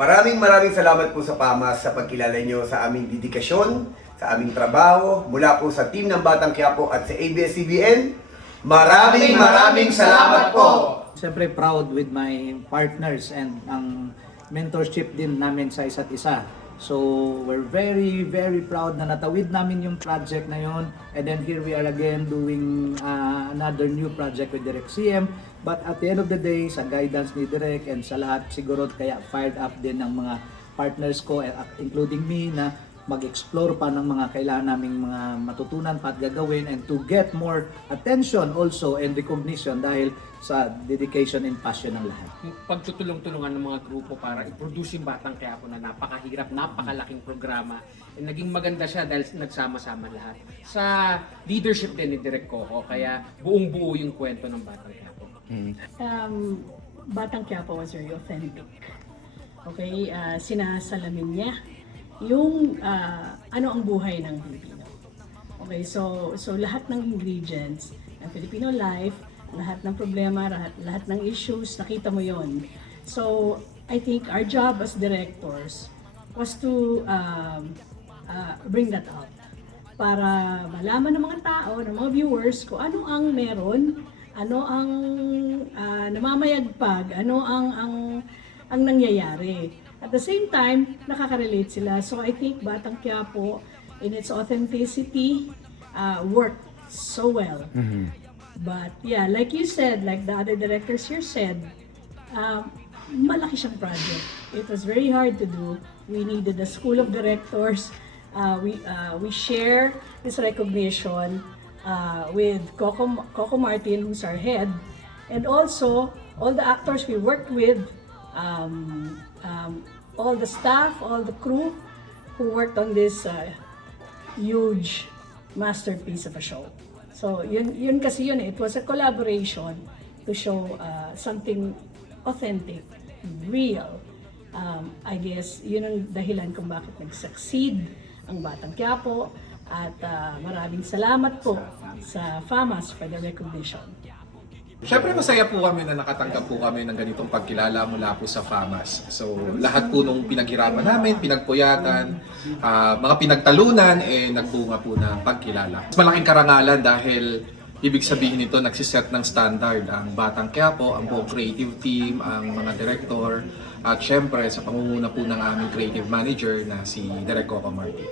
Maraming salamat po sa PAMAS sa pagkilala nyo sa aming dedikasyon, sa aming trabaho, mula po sa team ng Batang Quiapo at sa ABS-CBN. Maraming salamat po! Siyempre proud with my partners and ang mentorship din namin sa isa't isa. So we're very proud na natawid namin yung project na yon, and then here we are again doing another new project with Direk CM. But at the end of the day, sa guidance ni Direk and sa lahat, siguro kaya fired up din ng mga partners ko, including me, na mag-explore pa ng mga kailangan naming mga matutunan pa at gagawin, and to get more attention also and recognition dahil sa dedication and passion ng lahat. Pagtutulong-tulungan ng mga grupo para i-produce yung Batang Quiapo na napakahirap, napakalaking programa. And naging maganda siya dahil nagsama-sama lahat. Sa leadership din ni Direk Coco, kaya buong-buo yung kwento ng Batang Quiapo. Batang Quiapo was very authentic. Okay, sinasalamin niya yung ano ang buhay ng Pilipino. Okay, so lahat ng ingredients ng Filipino life, lahat ng problema, lahat ng issues, nakita mo yon. So I think our job as directors was to bring that out para malaman ng mga tao, ng mga viewers kung ano ang meron, ano ang namamayagpag, ano ang nangyayari. At the same time, nakaka-relate sila. So I think Batang Quiapo, in its authenticity, worked so well. But yeah, like you said, like the other directors here said, malaki siyang project. It was very hard to do. We needed a school of directors. We share this recognition with Coco Martin, who's our head, and also all the actors we worked with, all the staff, all the crew who worked on this huge masterpiece of a show. So yun kasi yun, it was a collaboration to show something authentic, real. I guess yun ang dahilan kung bakit nag-succeed ang Batang Quiapo, at maraming salamat po sa FAMAS for the recognition. Siyempre masaya po kami na nakatanggap po kami ng ganitong pagkilala mula po sa FAMAS. So lahat po nung pinaghirapan namin, pinagpuyatan, mga pinagtalunan, nagbunga po ng pagkilala. Mas malaking karangalan dahil ibig sabihin nito nagsiset ng standard ang Batang Quiapo, ang buong creative team, ang mga director, at siyempre sa pangunguna po ng aming creative manager na si Direk Coco Martin.